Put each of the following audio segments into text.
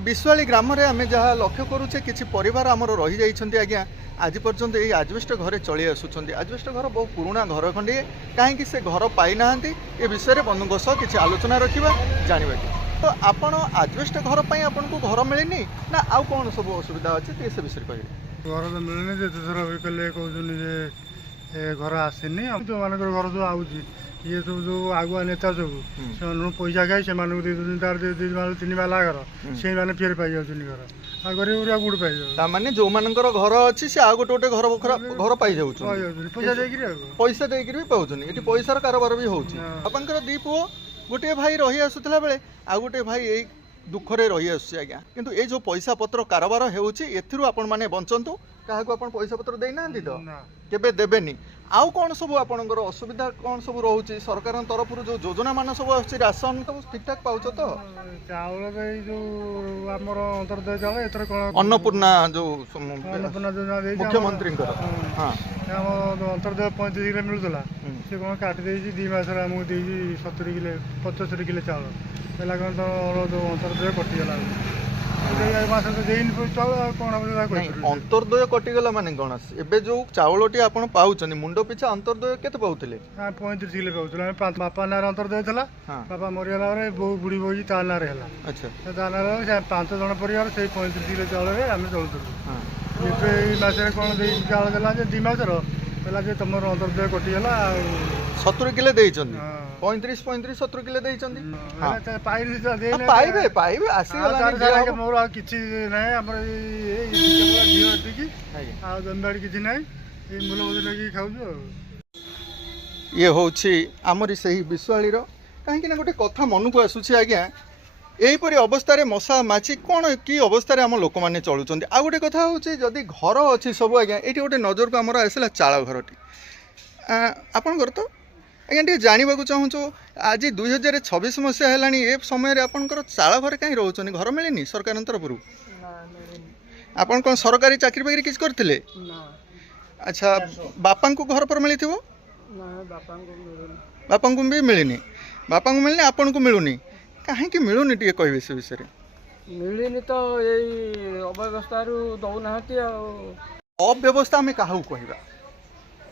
विश्वाली ग्राम रे आमे जहाँ लक्ष्य करूचे किछि परिवार आमर रही जाइछन्ती आज्ञा आज पर्यंत यही आजबेस्ट घरे चली आसुछन्ती। आजबेस्ट घर बहुत पुराना घर खंडे कहीं से घर पाई नाहांती ए विषय रे बंधुଙ୍କ सह किछि आलोचना रखिबा जानिबा कि तो आपण आजबेस्ट घर पई आपन को घर मिलेनी ना आउ कोन सब असुविधा अछि ते से विषय कहिबे। घर तो मिलने जे थोड़ा भी कले कहउछनी जे घर आसेनी हम जो मानकर घर जो आउची ये सब जो आगुआ नेता सब से पैसा खाई से मानक दे दुन तार दे तीन बाला घर से माने फेर पाई जाउछनी घर आ गरीब उरिया गुड पाई जाउ ता माने जो मानकर घर अछि से आ गोटे घर घर पाई जाउछ पैसा देकरी पैसा देकरी भी पाउछनी एटी पैसार कारोबार भी होउची। आपनकर दी पुओ गोटे भाई रही आसुतला बेले आ गोटे भाई एई दुखरे रही आसुची आज्ञा किंतु ए जो पैसा पत्र कारोबार हेउची एथिरु आपण माने बंचंतु काहाको आपण पैसा पत्र देई नांती तो केबे देबेनी आउ कौन सब आपणकर असुविधा कौन सब रोचे सरकार तरफ जो योजना मान सब आछी राशन सब ठीक ठाक पाउछ तो चाउल जो आमर अंतर्दय चाउल एतर कोन अन्नपूर्णा जो अन्नपूर्णा योजना दे मुख्यमंत्री हां हम अंतर्दय 35 किलो मिलुतला से कोन काट देजी 2 मास रा हमु देजी 70 किलो 75 किलो चाउल पहला कोन तो जो अंतर्दय कटि गेला अंतर्दय कटिगला माने कौन एबे जो चाउलटी आपण पाउछन मुंड पिछा अंतर्दय केते पाउथिले 35 किलो पाउथला बापा नार अंतर्दय थला बापा मरियाला रे बो बुढ़ी बोजी ता नार हैला अच्छा ता नार से 5 जण परिवार से 35 किलो चाउल रे हम चलुथु हां एबे मासे कोन दे चाउल देला जे 2 मास रो पहला जे तमर अंतर्दय कटि गेला 70 किलो देइछन 35 70 किलो देइछन पाइबे पाइबे आसी गला मोर किछि नै हमर ए केवल ढियो टिकी आ जंदाड़ी किछि नै ए मूल बदल लगी खाउजो ये होछि हमरी सही विश्वाली रो काहे कि ना गोटे कथा मन को आसुछि आज्ञा एहीपरि अवस्था मशा माछी कौन कि अवस्था आम लोक मैंने चलुँच आ गोटे कथा हूँ जदि घर अच्छी सब आज्ञा ये गोटे नजर को आमर आसला चाल घरटी आपन तो आज्ञा टे जानवा चाहूँ आज 2026 मसीहा है ए समय आपंकर चाल घर कहीं रोचे घर मिलनी सरकार तरफ आपन कौन सरकारी चाकरी बाकरी किसी करते अच्छा बापा को घर पर मिली बापा को भी मिलनी बापा को मिलनी आपन को मिलूनी कहीं मिलूनी टे कहे से विषय मिलनी तो यही अव्यवस्था दौना अव्यवस्था आम क्या कहवा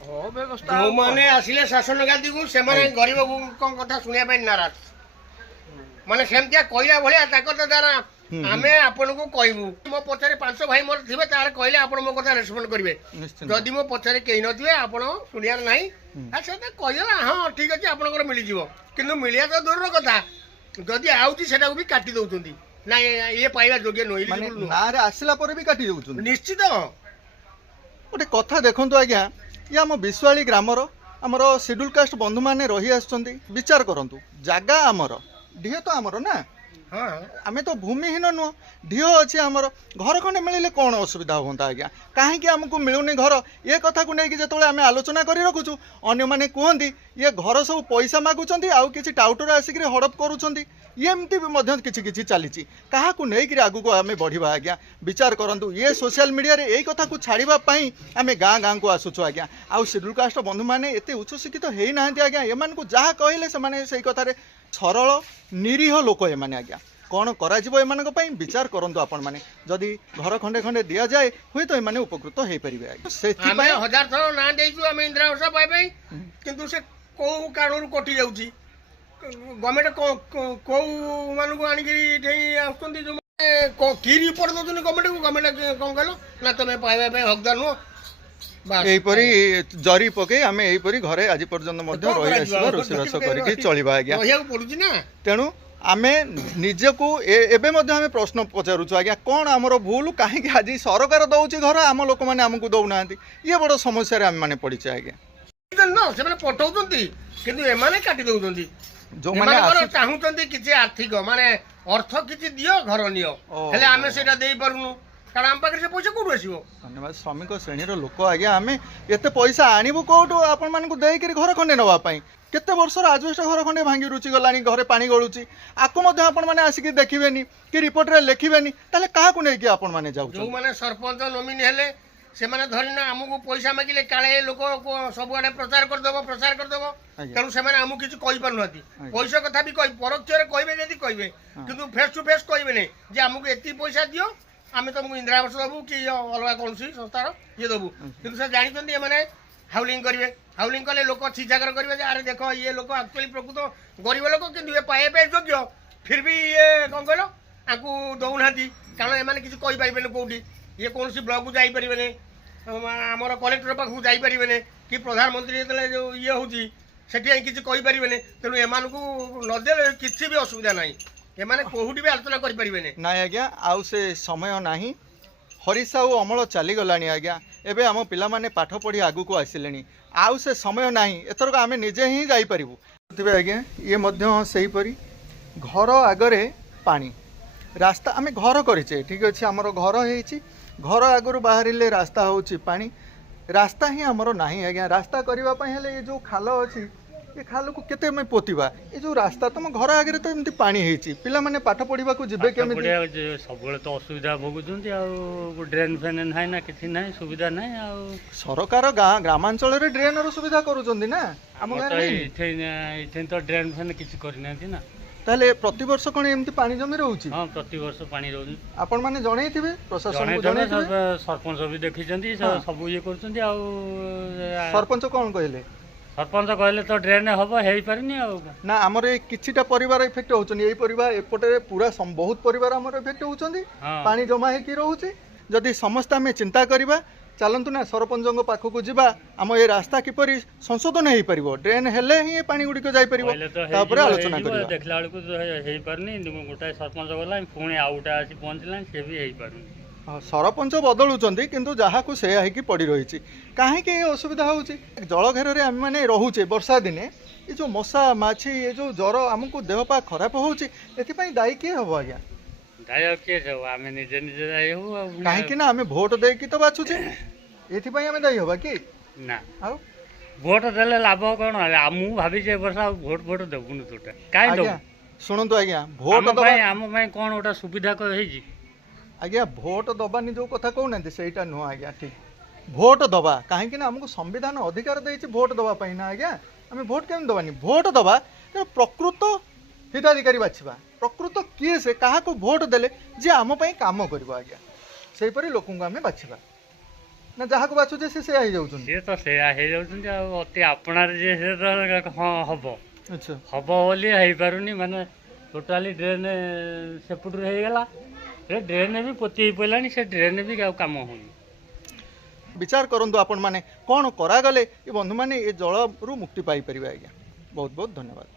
जो माने आसिले शासन गादी को से माने गरीब को कथा सुनिया नाराज माने सेमतिया कहला भलिया ताकत द्वारा आमे आपन को कहबू मो पछरे 500 भाई मोर थिबे तार कहले आपन मो कथा रेस्पोंड करिवे जदि मो पछरे केही नथिबे आपन सुनियार नाही अच्छा त कहला हां ठीक अछि आपन को मिली जीवो किंतु मिलिया तो दूर रो कथा जदि आउची सेटा भी काटी दउछंती ना ये पाइबा योग्य नोइली माने ना रे आसिला पर भी काटी दउछंती निश्चित गोटे कथा देखंतु आज्ञा ये आम विश्वाली ग्रामर आमर शेड्यूल कास्ट बंधु मैंने रही आसुचंती विचार करंतु जागा आमर ढीह तो आमर ना हाँ आमे तो भूमिहीन नुह ढीह अच्छे आमर घर खंडे मिले कौन असुविधा होता आज्ञा कहीं आमको मिलूनी घर ये कथा को लेकिन जो आम आलोचना कर रखुचु अन्य मैंने कहती ये घर सब पैसा मागुंट आउ कि टाउटर आसिक हड़प करुँच एमती भी किसी किसी चली क्या नहीं आगू को आम बढ़ा आज्ञा विचार करूँ ये सोशल मीडिया रे यही कथा को छाड़ापी आम गाँ गाँ को आसुचु आज्ञा आउ शेड्यूल कास्ट बंधु मैंने एत उच्च शिक्षित हो ना आज्ञा एम जहाँ कहले से कथार सरल निरीह लोक एमाने आज्ञा कौन करा विचार करंतु आपण माने जदि घर खंडे खंडे दिया जाए हुए तो एमाने उपकृत हो पारिबे आमे हजार थर ना देइछु आमे इंदिरा आवास पाइबे किंतु से को कारणु कटि जाउची गवर्नमेंट को मानु को आनी की ठेई आउतंती जो को की रिपोर्ट दउतनी गवर्नमेंट कोन कहलो ना तमे पाइबे पे हकदार नो एहीपरी जरी पके आमे एहीपरी घरे आज पर्यंत रही आसबा रोषेबास करके चलिबा आज्ञा तेणु आमे निजको एबे मध्य आमे प्रश्न पचारुछु आज्ञा कौन आमर भूल कहीं आज सरकार दउची घर आम लोक मैंने आमको दौना ये बड़ समस्या आम मैंने पड़े आज्ञा न से पठाउछंती किंतु एमाने काटी दउछंती जो माने चाहूछंती किछि आर्थिक माने अर्थ किछि दियो घर नियो हेले आमे सेटा देई पारुनु कारण आम पाखे से पैसा कौटू आसो धन्यवाद श्रमिक श्रेणीर लोक आज्ञा आम एत पैसा आणबू कौटू आपण मानक देकर घर खंडे नापी केते वर्षर आजबेस्ट घर खंडे भांगी रुचि गलानी घरे पानी गलुची आकु मध्य आपण माने आसिक देखिबेनी कि रिपोर्ट रे लिखिबेनी ताले काहा को नै कि आपण माने जाउ जो माने सरपंच नोमिनी हेले ସେମାନେ ଧରିନା ଆମକୁ ପଇସା ମାଗିଲେ କାଳେ ଲୋକ ସବୁଆଡେ ପ୍ରଚାର କରିଦେବ ତେଣୁ ସେମାନେ ଆମକୁ କିଛି କହିପାରୁନାହାନ୍ତି। ପଇସା କଥା ବି ପରୋକ୍ଷରେ କହିବେ ଯଦି କହିବେ, କିନ୍ତୁ ଫେସ୍ ଟୁ ଫେସ୍ କହିବେନି ଯେ ଆମକୁ ଏତିକି ପଇସା ଦିଅ ଆମେ ତମକୁ ଇନ୍ଦିରା ଆବାସ ଦେବୁ କି ଅଲଗା କୌଣସି ସଂସ୍ଥାର ଇଏ ଦେବୁ। କିନ୍ତୁ ସେ ଜାଣିଛନ୍ତି ଏମାନେ ହାଉଲିଂ କରିବେ, ହାଉଲିଂ କଲେ ଲୋକ ଛିଜାକର କରିବେ ଯେ ଆରେ ଦେଖ ଇଏ ଲୋକ ଆକ୍ଚୁଆଲି ପ୍ରକୃତ ଗରିବ ଲୋକ, କିନ୍ତୁ ଏ ପାଇବା ପାଇଁ ଯୋଗ୍ୟ ଫିର୍ ବି ଇଏ କ'ଣ କହିଲ ଆଙ୍କୁ ଦେଉନାହାନ୍ତି। କାରଣ ଏମାନେ କିଛି କହିପାରିବେନି କେଉଁଠି, ଇଏ କୌଣସି ବ୍ଲକକୁ ଯାଇପାରିବେନି, ଆମର କଲେକ୍ଟର ପାଖକୁ ଯାଇପାରିବେନି, କି ପ୍ରଧାନମନ୍ତ୍ରୀ ଯେତେବେଳେ ଯେଉଁ ଇଏ ହେଉଛି ସେଠି ଯାଇ କିଛି କହିପାରିବେନି। ତେଣୁ ଏମାନଙ୍କୁ ନଦେଲେ କିଛି ବି ଅସୁବିଧା ନାହିଁ, ଏମାନେ କେଉଁଠି ବି ଆଲୋଚନା କରିପାରିବେନି। ନାଇଁ ଆଜ୍ଞା, ଆଉ ସେ ସମୟ ନାହିଁ। ହରିସାଉ ଅମଳ ଚାଲିଗଲାଣି ଆଜ୍ଞା। ଏବେ ଆମ ପିଲାମାନେ ପାଠ ପଢ଼ି ଆଗକୁ ଆସିଲେଣି, ଆଉ ସେ ସମୟ ନାହିଁ। ଏଥରକ ଆମେ ନିଜେ ହିଁ ଯାଇପାରିବୁ। ଆଜ୍ଞା ଇଏ ମଧ୍ୟ ସେହିପରି ଘର ଆଗରେ ପାଣି, ରାସ୍ତା ଆମେ ଘର କରିଛେ ଠିକ୍ ଅଛି, ଆମର ଘର ହେଇଛି, ଘର ଆଗରୁ ବାହାରିଲେ ରାସ୍ତା ହେଉଛି ପାଣି, ରାସ୍ତା ହିଁ ଆମର ନାହିଁ ଆଜ୍ଞା। ରାସ୍ତା କରିବା ପାଇଁ ହେଲେ ଏ ଯେଉଁ ଖାଲ ଅଛି, ଏ ଖାଲକୁ କେତେ ଆମେ ପୋତିବା? ଏ ଯେଉଁ ରାସ୍ତା ତମ ଘର ଆଗରେ ତ ଏମିତି ପାଣି ହେଇଛି, ପିଲାମାନେ ପାଠ ପଢ଼ିବାକୁ ଯିବେ କେମିତି? ସବୁବେଳେ ତ ଅସୁବିଧା ଭୋଗୁଛନ୍ତି, ଆଉ ଡ୍ରେନ୍ ଫେନ୍ ନାହିଁ ନା କିଛି ନାହିଁ, ସୁବିଧା ନାହିଁ। ଆଉ ସରକାର ଗ୍ରାମାଞ୍ଚଳରେ ଡ୍ରେନର ସୁବିଧା କରୁଛନ୍ତି ନା, ଆମ ଗାଁରେ ଏଠି ତ ଡ୍ରେନ୍ ଫେନ୍ କିଛି କରିନାହାନ୍ତି ନା। ତାହେଲେ ପ୍ରତିବର୍ଷ କ'ଣ ଏମିତି ପାଣି ଜମି ରହୁଛି? ହଁ, ପ୍ରତିବର୍ଷ ପାଣି ରହୁଛି। ଆପଣମାନେ ଜଣେଇଥିବେ, ପ୍ରଶାସନକୁ ଜଣେଇଥିବେ, ଜଣେଇଥିବେ। ସରପଞ୍ଚ ବି ଦେଖିଛନ୍ତି, ସବୁ ଇଏ କରୁଛନ୍ତି। ଆଉ ସରପଞ୍ଚ କ'ଣ କହିଲେ? ସରପଞ୍ଚ କହିଲେ ତ ଡ୍ରେନ୍ ହବ, ହେଇପାରିନି। ଆଉ ନା ଆମର ଏଇ କିଛିଟା ପରିବାର ଇଫେକ୍ଟ ହଉଛନ୍ତି, ଏଇ ପରିବାର ଏପଟେ ପୁରା ବହୁତ ପରିବାର ଆମର ଇଫେକ୍ଟ ହଉଛନ୍ତି, ପାଣି ଜମା ହେଇକି ରହୁଛି। ଯଦି ସମସ୍ତେ ଆମେ ଚିନ୍ତା କରିବା, ଚାଲନ୍ତୁ ନା ସରପଞ୍ଚଙ୍କ ପାଖକୁ ଯିବା, ଆମ ଏ ରାସ୍ତା କିପରି ସଂଶୋଧନ ହେଇପାରିବ, ଡ୍ରେନ୍ ହେଲେ ହିଁ ଏ ପାଣି ଗୁଡ଼ିକ ଯାଇପାରିବ, ତାପରେ ଆଲୋଚନା କରିବା। ଦେଖିଲା ବେଳକୁ ହେଇପାରୁନି, ଗୋଟାଏ ସରପଞ୍ଚ ଗଲା, ପୁଣି ଆଉ ଗୋଟେ ଆସି ପହଞ୍ଚିଲାଣି, ସେ ବି ହେଇପାରୁନି। ସରପଞ୍ଚ ବଦଳୁଛନ୍ତି, କିନ୍ତୁ ଯାହାକୁ ସେୟା ହେଇକି ପଡ଼ି ରହିଛି। କାହିଁକି ଏ ଅସୁବିଧା ହେଉଛି? ଜଳଘେରରେ ଆମେମାନେ ରହୁଛେ, ବର୍ଷା ଦିନେ ଏ ଯେଉଁ ମଶା ମାଛି, ଏ ଯେଉଁ ଜ୍ୱର, ଆମକୁ ଦେହ ପା ଖରାପ ହେଉଛି, ଏଥିପାଇଁ ଦାୟୀ କିଏ ହେବ ଆଜ୍ଞା? ଦାୟୀ କିଏ ସବୁ? ଆମେ ନିଜେ ଦାୟୀ ହବୁ। ଆଉ କାହିଁକି ନା ଆମେ ଭୋଟ ଦେଇକି ତ ବାଛୁଛେ, ଏଥିପାଇଁ ଆମେ ଦାୟୀ ହବା କି? ନା, ଆଉ ଭୋଟ ଦେଲେ ଲାଭ କ'ଣ? ମୁଁ ଭାବିଛି ଏ ବର୍ଷ ଆଉ ଭୋଟ ଦେବୁନି ତୋଟା। କାହିଁ ଦେବୁ? ଶୁଣନ୍ତୁ ଆଜ୍ଞା, ଭୋଟ ଆମ ପାଇଁ କ'ଣ ଗୋଟେ ସୁବିଧା ହେଇଛି? ଆଜ୍ଞା ଭୋଟ ଦବାନି ଯେଉଁ କଥା କହୁନାହାନ୍ତି ସେଇଟା ନୁହଁ ଆଜ୍ଞା। ଠିକ୍, ଭୋଟ ଦବା, କାହିଁକି ନା ଆମକୁ ସମ୍ବିଧାନ ଅଧିକାର ଦେଇଛି ଭୋଟ ଦବା ପାଇଁ ନା ଆଜ୍ଞା। ଆମେ ଭୋଟ କେମିତି ଦବାନି? ଭୋଟ ଦବା, ତେଣୁ ପ୍ରକୃତ ହିତାଧିକାରୀ ବାଛିବା। ପ୍ରକୃତ କିଏ ସେ, କାହାକୁ ଭୋଟ ଦେଲେ ଯିଏ ଆମ ପାଇଁ କାମ କରିବ ଆଜ୍ଞା, ସେହିପରି ଲୋକଙ୍କୁ ଆମେ ବାଛିବା ନା। ଯାହାକୁ ବାଛୁଛେ ସେ ସେୟା ହେଇଯାଉଛନ୍ତି। ସିଏ ତ ସେୟା ହେଇଯାଉଛନ୍ତି, ଆଉ ଅତି ଆପଣାରେ ଯେ ସେ ତ ହଁ ହବ, ଆଚ୍ଛା ହବ ବୋଲି ହେଇପାରୁନି। ମାନେ ଟୋଟାଲି ଡ୍ରେନ୍ ସେପଟରୁ ହେଇଗଲା, ଡ୍ରେନ୍ ବି ପୋତି ହେଇ ପଡ଼ିଲାଣି, ସେ ଡ୍ରେନ୍ ବି ଆଉ କାମ ହେଉନି। ବିଚାର କରନ୍ତୁ ଆପଣମାନେ, କ'ଣ କରାଗଲେ ଏ ବନ୍ଧୁମାନେ ଏ ଜଳରୁ ମୁକ୍ତି ପାଇପାରିବେ ଆଜ୍ଞା। ବହୁତ ବହୁତ ଧନ୍ୟବାଦ।